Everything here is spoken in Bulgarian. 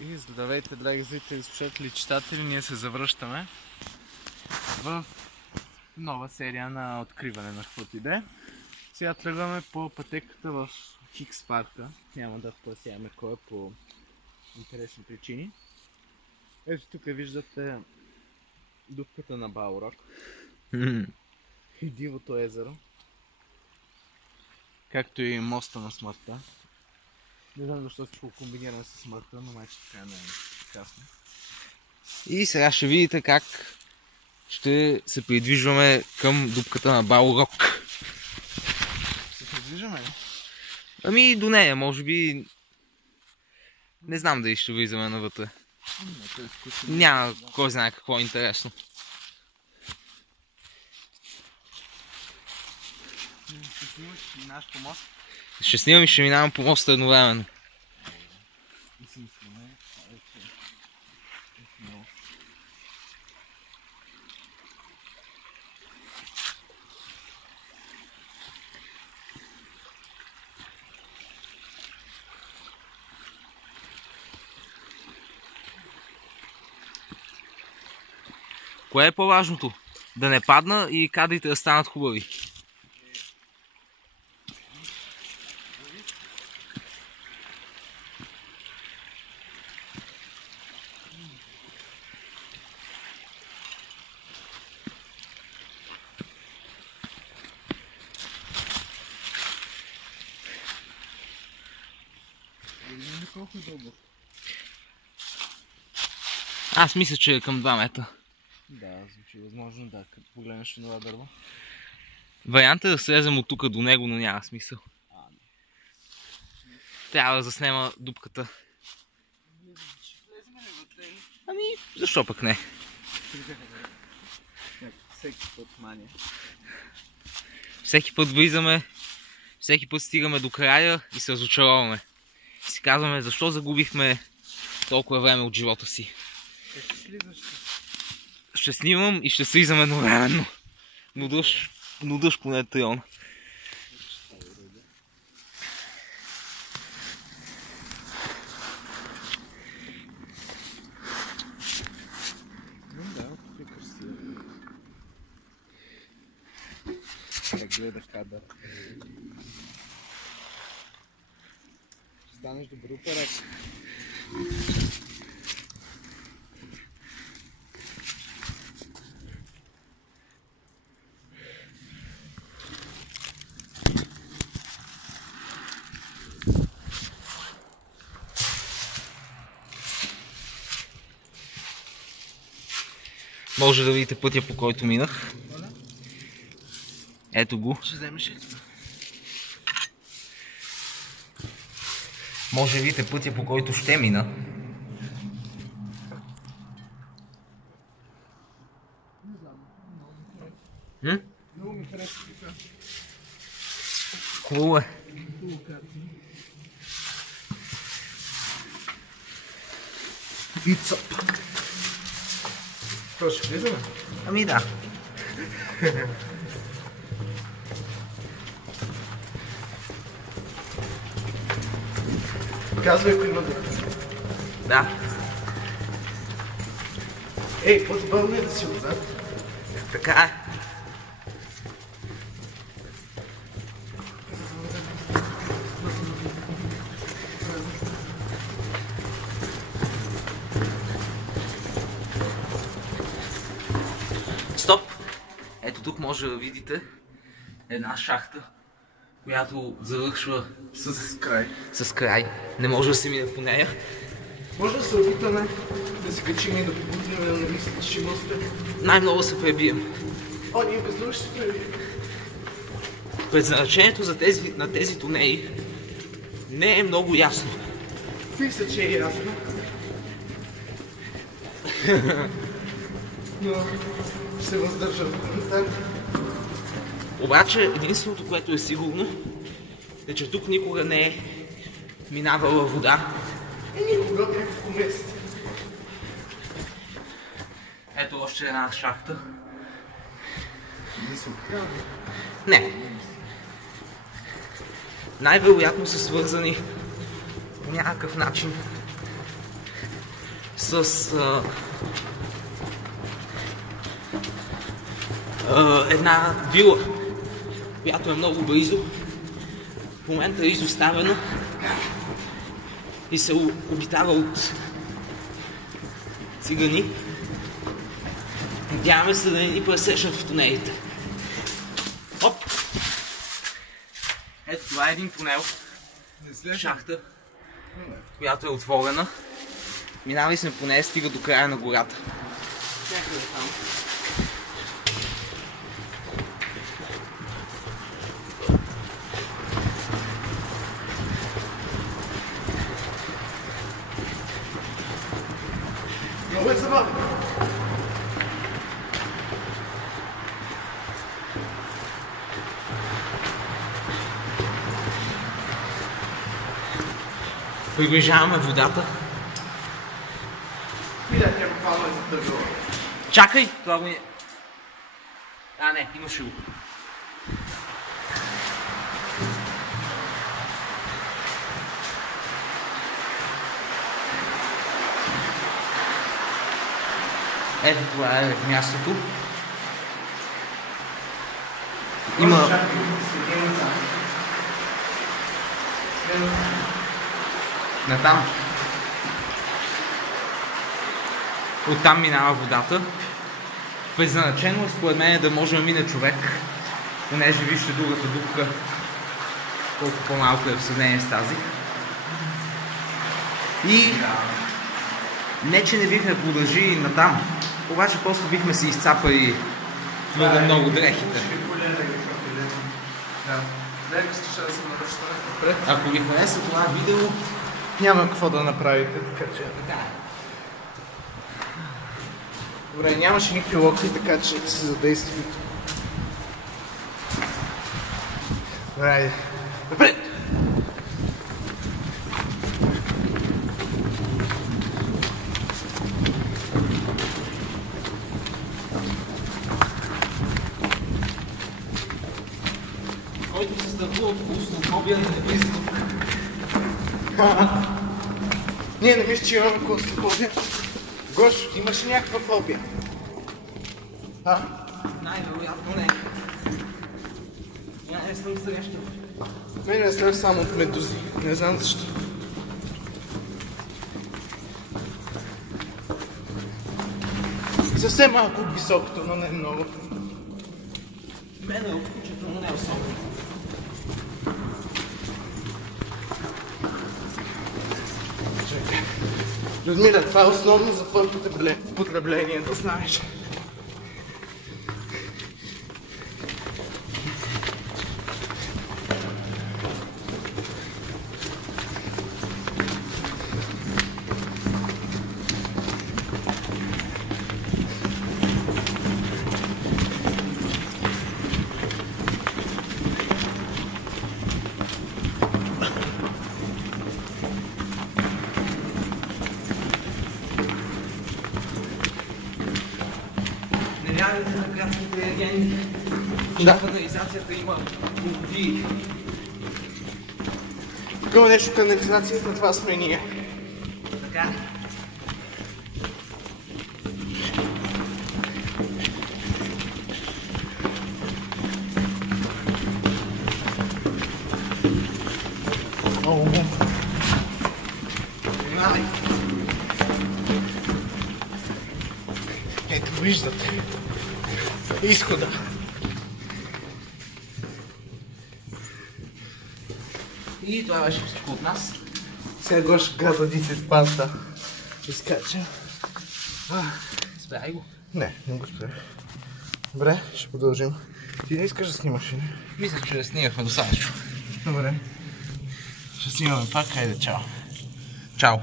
И здравейте, драги зрители, слушатели, читатели, ние се завръщаме в нова серия на откриване на каквото и да е. Сега тръгваме по пътеката в Хикс парка. Няма да впасяваме кой е по интересни причини. Ето тук виждате дупката на Балрок и Дивото езеро, както и моста на смъртта. Не знам защо ще го комбинирам с смъртта, но май че така не е касно. И сега ще видите как ще се придвижваме към дупката на Балрок. Ще се придвижваме ли? Ами до нея, може би... Не знам дали ще влизаме навътре. Няма кой знае какво е интересно. Ще снимаш и минаш по мост? Ще снимам и ще минавам по моста едновременно. И си мислиме, Кое е по-важното? Да не падна и кадрите да станат хубави. колко е дълбоко? Аз мисля, че е към 2 метра. Да, звучи възможно, да, като погледнеш това дърво. Вариантът е да слезем от тук до него, но няма смисъл. Трябва да заснема дупката. Ами, защо пък не? Всеки път мания. Всеки път влизаме, всеки път стигаме до края и се разочароваме. И си казваме, защо загубихме толкова време от живота си. Ще снимам и ще слизам едновременно. Но дъжд поне трион. Да, тук е красиво. Как гледа кадър. Ще станеш добър оператор. Може да видите пътя, по който минах. Ето го. Ще вземеш ли? Може да видите пътя, по който ще мина. Много ми харесва така. Хубаво е. Вицъп. Това ще влизаме? Ами да. Казвай, ако има дъх. Да. Ей, по-забавно е да си отзад. Така е. Стоп! Ето тук може да видите една шахта, която завършва с край. Не може да се мине по нея. Може да се опитаме да се качим и да побудим на мислите, че ще успеем. Най-много се пребием. О, ние без друго ще се пребием. Предназначението на тези тунели не е много ясно. Мисля, че е ясно. Но се въздържа в коментар. Обаче единственото, което е сигурно, е, че тук никога не е минавала вода. И никога някакво место. Ето още една шахта. Да се открява. Не. Най-вероятно са свързани по някакъв начин с една вила, която е много близо. В момента е изоставено и се обитава от цигани. Надяваме се да не ни пресечат в тунелите. Оп! Ето това е един тунел. Шахта, която е отворена. Минали сме по нея, стига до края на гората. Някъде там. Много е забавно. Приближаваме водата. Видя, тя буквално е задържала. Чакай! Това го не... А, не, имаше го. Ето това е мястото. Има... Натам. Оттам минава водата. Предназначено според мен е да може да мине човек, понеже вижте другата дупка колко по-малко е в сравнение с тази. И не че не бихме продължили натам, обаче просто бихме се изцапали твърде много дрехите. Ако ви хареса това видео, няма какво да направите, така че... Добре, нямаше никакви локти, така че се задействат. Добре, айде. Напред! Който се страхува от клаустрофобия, да не влиза тук. Ние не мисля, че имаме клаустрофобия. Гош, имаш ли някаква фобия? Най-вероятно не. Не съм срещал. Мен е страх само от медузи. Не знам защо. Съвсем малко от високото, но не много. Мен е включително не особено. Людмила, това е основно за твое потребление, да знаеш. Нарядите на градските легенди. Да. Канализацията има води. Тук има нещо канализацията, това сме ние. Така. Много. Внимавай. Ето виждате. Изхода. И това беше всичко от нас. Сега Гош газадите в пазда. Изкача. Спряй го. Не го спрях. Добре, ще продължим. Ти не искаш да снимаш, не? Мисля, че да снимахме достатъчно. Добре. Ще снимаме пак, хайде, чао. Чао.